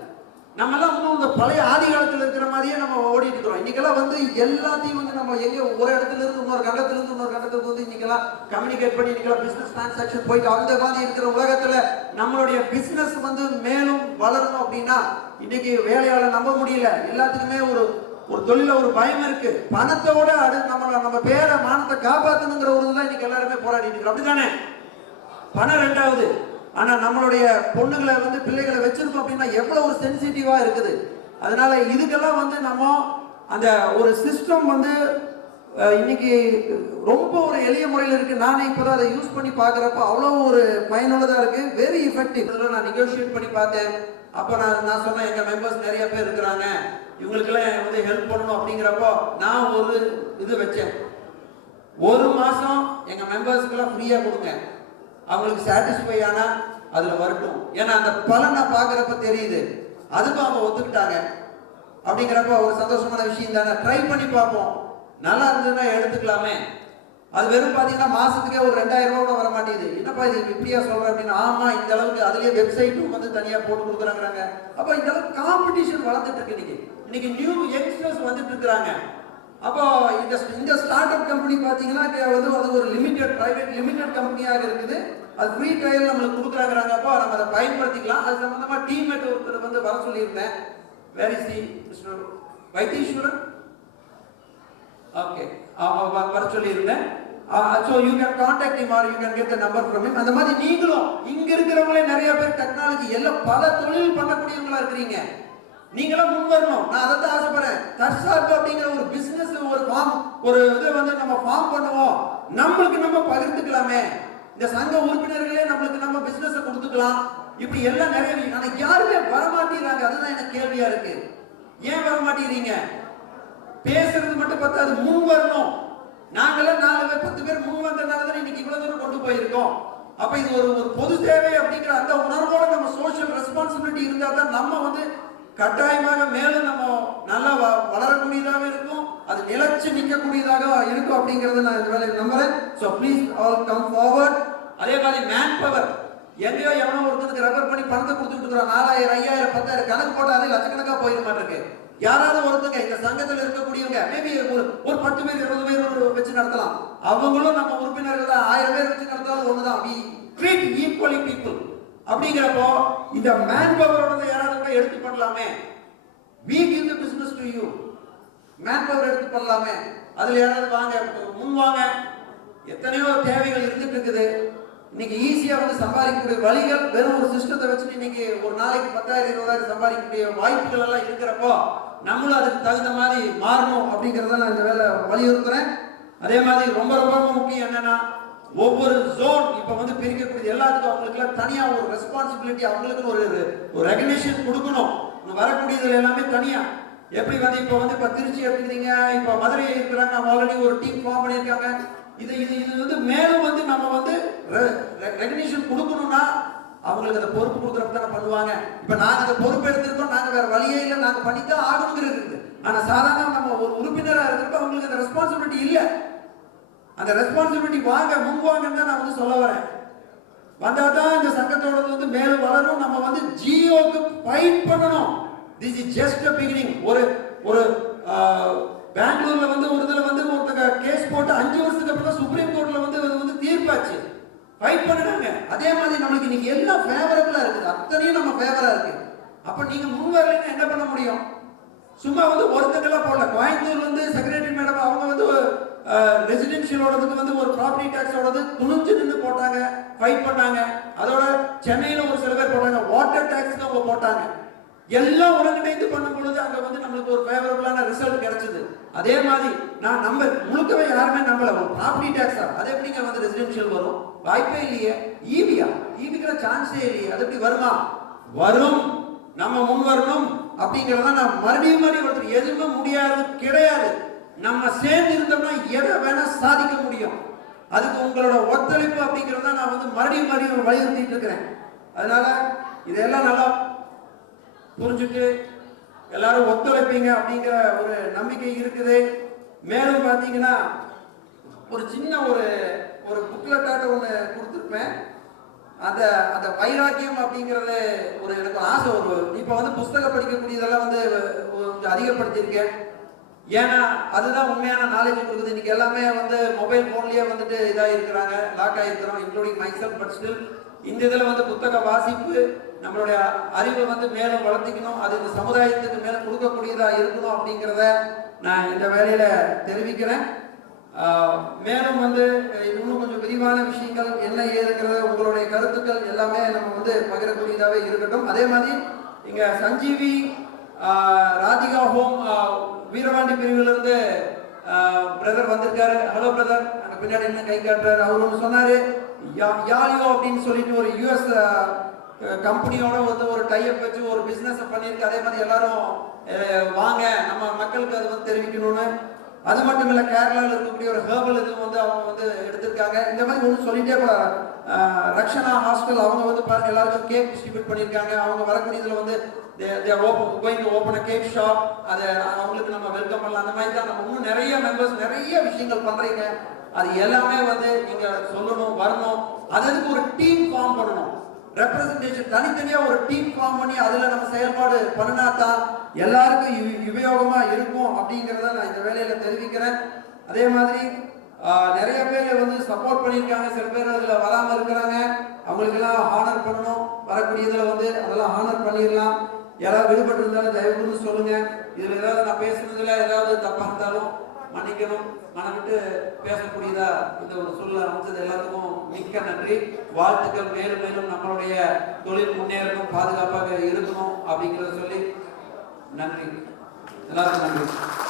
நம்ம எல்லாம் இன்னும் இந்த பழைய ஆதி காலத்தில் இருக்கிற மாதிரியே நம்ம ஓடிட்டு இருக்கிறோம். இன்னைக்கெல்லாம் வந்து எல்லாத்தையும் வந்து நம்ம எங்க ஒரு இடத்துல இருந்து இன்னொரு கண்டத்துல இருந்து இன்னொரு கண்டத்துக்கு வந்து இன்னைக்கெல்லாம் கம்யூனிகேட் பண்ணி இன்னைக்கெல்லாம் பிசினஸ் டிரான்சாக்ஷன் போயிட்டு அந்த மாதிரி இருக்கிற உலகத்துல நம்மளுடைய பிசினஸ் வந்து மேலும் வளரணும் அப்படின்னா இன்னைக்கு வேலையால நம்ப முடியல. எல்லாத்துக்குமே ஒரு தொழில ஒரு பயம் இருக்கு. பணத்தோட அது நம்ம பேரை மானத்தை காப்பாற்றணுங்கிற ஒரு தான் இன்னைக்கு எல்லாருமே போராடிட்டு இருக்கோம். அப்படித்தானே? பணம் ரெண்டாவது. ஆனா நம்மளுடைய பொண்ணுகளை வந்து பிள்ளைகளை வச்சிருக்கோம் அப்படின்னா எவ்வளவு ஒரு சென்சிட்டிவா இருக்குது. அதனால இதுக்கெல்லாம் வந்து நம்ம அந்த ஒரு சிஸ்டம் வந்து இன்னைக்கு ரொம்ப ஒரு எளிய முறையில் இருக்கு. நானே இப்போதான் அதை யூஸ் பண்ணி பார்க்குறப்ப அவ்வளோ ஒரு பயனுள்ளதாக இருக்கு, வெரி எஃபெக்டிவ். இதில் நான் நெகோஷியேட் பண்ணி பார்த்தேன். அப்போ நான் சொன்னேன், எங்கள் மெம்பர்ஸ் நிறைய பேர் இருக்கிறாங்க, இவங்களுக்கெல்லாம் வந்து ஹெல்ப் பண்ணணும் அப்படிங்கிறப்போ நான் ஒரு இது வச்சேன். ஒரு மாதம் எங்கள் மெம்பர்ஸ்க்கெல்லாம் ஃப்ரீயாக கொடுங்க, அவங்களுக்கு சாட்டிஸ்ஃபை ஆனால் அதில் வரட்டும். ஏன்னா அந்த பலன் நான் பார்க்குறப்ப தெரியுது, அதுக்கும் அவங்க ஒத்துக்கிட்டாங்க. அப்படிங்கிறப்ப ஒரு சந்தோஷமான விஷயம் தானே. ட்ரை பண்ணி பார்ப்போம், நல்லா இருந்ததுன்னா எடுத்துக்கலாமே. அது வெறும் பார்த்தீங்கன்னா மாசத்துக்கே ஒரு 2000 ரூபா கூட வர மாட்டேங்குது. என்னப்பா இது இப்படியா சொல்றேன் அப்படின்னு. ஆமா, இந்த அளவுக்கு அதுலயே வெப்சைட்டும் வந்து தனியா போட்டு கொடுக்குறாங்க. அப்போ இந்த அளவுக்கு காம்படிஷன் வளர்ந்துட்டு இருக்கு. இன்னைக்கு நியூ யங்ஸ்டர்ஸ் வந்துட்டு இருக்கிறாங்க. அப்போ இந்த ஸ்டார்ட் அப் கம்பெனி பார்த்தீங்கன்னா வந்து அது ஒரு பிரைவேட் லிமிடெட் கம்பெனியாக இருக்குது. அது ஃப்ரீ ட்ரையல் நம்மளுக்கு கொடுக்குறாங்க. அப்போ நம்ம அதை பயன்படுத்திக்கலாம். அது சம்பந்தமா டீம்மேட் ஒருத்தர் வந்து வர சொல்லியிருந்தேன். Where is the mister Vaitheeswaran? Okay, வர சொல்லியிருந்தேன். So you can contact him or you can get the number from him. அந்த மாதிரி நீங்களும் இங்க இருக்கிறவங்களே நிறைய பேர் டெக்னாலஜி எல்லாம் பல தொழில் பண்ணக்கூடியவங்களா இருக்கிறீங்க. நீங்களும் முன் வரணும். நான் அதை தான் ஆசைப்படுறேன். தற்சார்பு அப்படிங்கிற ஒரு பிசினஸ் ஒரு ஃபார்ம், ஒரு இதை வந்து நம்ம ஃபார்ம் பண்ணுவோம். நம்மளுக்கு நம்ம பகிர்ந்துக்கலாமே. இந்த சங்க உறுப்பினர்களே நம்மளுக்கு நம்ம பிசினஸ் கொடுத்துக்கலாம். இப்படி எல்லாம் நிறைய. ஆனா யாருமே வரமாட்டேங்கிறாங்க. அதுதான் எனக்கு கேள்வியா இருக்கு. ஏன் வரமாட்டேங்கிறீங்க? பேசுறது மட்டும் பத்தாது, முன் வரணும். நாங்கெல்லாம் 4 பேர் 10 பேர் முன் வந்ததுனால தான் இன்னைக்கு இவ்வளவு தூரம் கொண்டு போயிருக்கோம். அப்ப இது ஒரு பொது சேவை அப்படிங்கிற அந்த உணர்வோட நம்ம சோஷியல் ரெஸ்பான்சிபிலிட்டி இருந்தா தான் நம்ம வந்து கட்டாயமாக மேலும் நம்ம நல்லா வளரக்கூடியதாக இருக்கும், அது நிலைச்சு நிற்கக்கூடியதாக இருக்கும் அப்படிங்கறத நான் இந்த வேலையை நம்புறேன். So please all come forward. அதே மாதிரி மேன் பவர், எங்கேயோ எவனோ ஒருத்தருக்கு ரெஃபர் பண்ணி பணத்தை கொடுத்துட்டு இருக்கிறோம். 4000 5000 10,000 கணக்கு போட்டு அதே லட்சக்கணக்காக போயிட மாட்டிருக்கு. யாராவது ஒருத்தங்க இந்த சங்கத்தில் இருக்கக்கூடியவங்க மேபி ஒரு 10 பேர் 20 பேர் வச்சு நடத்தலாம். அவங்களும் நம்ம உறுப்பினர்கள் தான். 1000 பேர் வச்சு நடத்தாலும் ஒண்ணுதான். we treat equally people அப்படிங்கிறப்போ இந்த மேன் பவரோட யாராவது எடுத்து பண்ணலாமே. we give the business to you. Man power எடுத்து பண்ணலாமே. அதுல யாராவது வாங்க, முன் வாங்க. எத்தனையோ தேவைகள் இருந்துட்டு இருக்குது. இன்னைக்கு ஈஸியா வந்து சம்பாதிக்கக்கூடிய வழிகள் வெறும் ஒரு சிஸ்டத்தை வச்சுட்டு இன்னைக்கு ஒரு நாளைக்கு 10,000 20,000 சம்பாதிக்கக்கூடிய வாய்ப்புகள் எல்லாம் இருக்கிறப்போ நம்மளும் அதுக்கு தகுந்த மாதிரி மாறணும் அப்படிங்கிறத நான் இந்த வேலை வலியுறுத்துறேன். அதே மாதிரி ரொம்ப ரொம்ப முக்கியம் என்னன்னா, ஒவ்வொரு ஜோன் இப்ப வந்து பிரிக்கக்கூடிய எல்லாத்துக்கும் அவங்களுக்கு எல்லாம் தனியா ஒரு ரெஸ்பான்சிபிலிட்டி, அவங்களுக்கு ஒரு ரெகக்னிஷன் கொடுக்கணும். வரக்கூடியதுல எல்லாமே தனியா. எப்படி வந்து இப்ப திருச்சி எடுத்துக்கிறீங்க, இப்ப மதுரை இருக்கிறாங்க, ஆல்ரெடி ஒரு டீம் ஃபார்ம் பண்ணியிருக்காங்க. இது வந்து மேலும் வந்து நம்ம வந்து ரெகக்னிஷன் கொடுக்கணும்னா அவங்களுக்கு அந்த பொறுப்பு கொடுக்குறப்ப தானே பண்ணுவாங்க. இப்ப நாங்க அந்த பொறுப்பு எடுத்திருக்கோம், நாங்க வேற வழியே இல்லை, நாங்க பண்ணித்தான் ஆகணுங்கிறது இருக்குது. ஆனா சாதாரண நம்ம ஒரு உறுப்பினராக இருக்கிறப்ப அவங்களுக்கு அந்த ரெஸ்பான்சிபிலிட்டி இல்லை. அந்த ரெஸ்பான்சிபிலிட்டி வாங்க, முன்வாங்கன்னு தான் நான் வந்து சொல்ல வரேன். வந்தாதான் இந்த சங்கத்தோட வந்து மேலும் வளரும். நம்ம வந்து ஜியோக்கு ஃபைட் பண்ணணும். This is just a beginning. ஒரு பெங்களூர்ல வந்து ஒரு இதுல வந்து ஒருத்தங்க கேஸ் போட்டு 5 வருஷத்துக்கு அப்புறம் சுப்ரீம் கோர்ட்ல வந்து தீர்ப்பாச்சு. ஃபைட் பண்ணுறாங்க. அதே மாதிரி நம்மளுக்கு இன்னைக்கு எல்லாம் ஃபேவரபிளா இருக்குது, அத்தனையும் நம்ம ஃபேவரா இருக்கு. அப்ப நீங்க முன் வரலைன்னா என்ன பண்ண முடியும்? சும்மா வந்து ஒருத்தங்கெல்லாம் போடல. கோயம்புத்தூர் வந்து செக்ரட்டரி மேடம் அவங்க வந்து ரெசிடென்ஷியலோடதுக்கு வந்து ஒரு ப்ராப்பர்ட்டி டாக்ஸோடது துணிஞ்சு நின்று போட்டாங்க, ஃபைட் பண்ணாங்க. அதோட சென்னையில ஒரு சில பேர் போட்டாங்க, வாட்டர் டாக்ஸ்க்கு அவங்க போட்டாங்க. எல்லாம் ஒருங்கிணைந்து பண்ணும் பொழுது அங்க வந்து நம்மளுக்கு ஒரு ஃபேவரபிளான ரிசல்ட் கிடைச்சது. அதே மாதிரி நான் முழுக்கவே யாருமே நம்பல. ஒரு ப்ராப்பர்ட்டி டாக்ஸா அது எப்படிங்க வந்து ரெசிடென்ஷியல் வரும்? வாய்ப்பே இல்லையே. ஈவிக்கிற சான்ஸே இல்லையே. அது எப்படி வருமா? வரும். நம்ம முன் வரணும் அப்படிங்கிறத நான் மறுபடியும் ஒருத்தர் எதுவுமே முடியாது கிடையாது. நம்ம சேர்ந்து இருந்தோம்னா எதை வேணா சாதிக்க முடியும். அதுக்கு உங்களோட ஒத்துழைப்பு அப்படிங்கிறத நான் வந்து மறுபடியும் வலியுறுத்திட்டு இருக்கிறேன். அதனால இதெல்லாம் நல்லா புரிஞ்சுட்டு எல்லாரும் ஒத்துழைப்பீங்க அப்படிங்கிற ஒரு நம்பிக்கை இருக்குது. மேலும் பார்த்தீங்கன்னா ஒரு சின்ன ஒரு புக்லெட்டாட்ட ஒன்று கொடுத்துருப்பேன். அந்த வைராக்கியம் அப்படிங்கிறது எனக்கு ஆசை. இப்போ வந்து புஸ்தகம் படிக்கக்கூடியதெல்லாம் வந்து கொஞ்சம் அதிகப்படுத்தியிருக்கேன். ஏன்னா அதுதான் உண்மையான நாலேஜ் கொடுக்குது. இன்னைக்கு எல்லாமே வந்து மொபைல் போன்லயே வந்துட்டு இதாக இருக்கிறாங்க, லாக் ஆகிருக்கிறோம், இன்க்ளூடிங் மைசெல்ஃப். பட் ஸ்டில் இந்த இதில் வந்து புத்தக வாசிப்பு நம்மளுடைய அறிவை வந்து மேலும் வளர்த்திக்கணும். அது இந்த சமுதாயத்துக்கு மேலும் கொடுக்கக்கூடியதாக இருக்கணும் அப்படிங்கிறத நான் இந்த வேலையில தெரிவிக்கிறேன். மேலும் வந்து இன்னும் கொஞ்சம் விரிவான விஷயங்கள் என்ன ஏதுங்கிறத உங்களுடைய கருத்துக்கள் எல்லாமே நம்ம வந்து பகிரக்கூடியதாகவே இருக்கட்டும். அதே மாதிரி இங்க சஞ்சீவி ராதிகா ஹோம் வீரபாண்டி பிரிவுல இருந்து பிரதர் வந்திருக்காரு. ஹலோ பிரதர், அங்க பின்னாடி என்ன கை காட்டுறாரு. அவர் ஒன்று சொன்னாரு, யாலியோ அப்படின்னு சொல்லிட்டு ஒரு யூஎஸ் கம்பெனியோட வந்து ஒரு டைப் வச்சு ஒரு பிசினஸ் பண்ணியிருக்கு. அதே மாதிரி எல்லாரும் வாங்க நம்ம மக்களுக்கு அது வந்து தெரிவிக்கணும்னு. அது மட்டும் இல்ல, கேரளாவில் இருக்கக்கூடிய ஒரு ஹெர்பல் இது வந்து அவங்க வந்து எடுத்திருக்காங்க. இந்த மாதிரி ஒன்று சொல்லிட்டே ரக்ஷனா ஹாஸ்டல் அவங்க வந்து பாருங்க எல்லாருக்கும் கேக் டிஸ்ட்ரிபியூட் பண்ணியிருக்காங்க. அவங்க வரக்கூடியதுல வந்து ஓப்பன் கேக் ஷாப், அதை அவங்களுக்கு நம்ம வெல்கம் பண்ணலாம். அந்த மாதிரி தான் நம்ம இன்னும் நிறைய மெம்பர்ஸ் நிறைய விஷயங்கள் பண்றீங்க. அது எல்லாமே வந்து நீங்க சொல்லணும், வரணும். அதுக்கு ஒரு டீம் ஃபார்ம் பண்ணணும். ரெப்ரசன்டேஷன் தனித்தனியா ஒரு டீம் ஃபார்ம் பண்ணி அதுல நம்ம செயல்பாடு பண்ணினா தான் எல்லாருக்கும் உபயோகமா இருக்கும் அப்படிங்கிறத நான் இந்த வேலையில தெரிவிக்கிறேன். அதே மாதிரி நிறைய பேர் வந்து சப்போர்ட் பண்ணியிருக்காங்க. சில பேர் அதுல வராம இருக்கிறாங்க. அவங்களுக்கு எல்லாம் ஹானர் பண்ணணும். வரக்கூடியதுல வந்து அதெல்லாம் ஹானர் பண்ணிடலாம். யாராவது விடுபட்டு இருந்தாலும் தயவுன்னு சொல்லுங்க. இதுல ஏதாவது நான் பேசுனதுல ஏதாவது தப்பா இருந்தாலும் மன்னிக்கணும். மனவிட்டு பேசக்கூடியதா இந்த ஒரு சொல்ல அமைச்சது எல்லாத்துக்கும் மிக்க நன்றி, வாழ்த்துக்கள். மேலும் மேலும் நம்மளுடைய தொழில் முன்னேறணும், பாதுகாப்பாக இருக்கணும் அப்படிங்கிறத சொல்லி நன்றி. எல்லாருக்கும் நன்றி.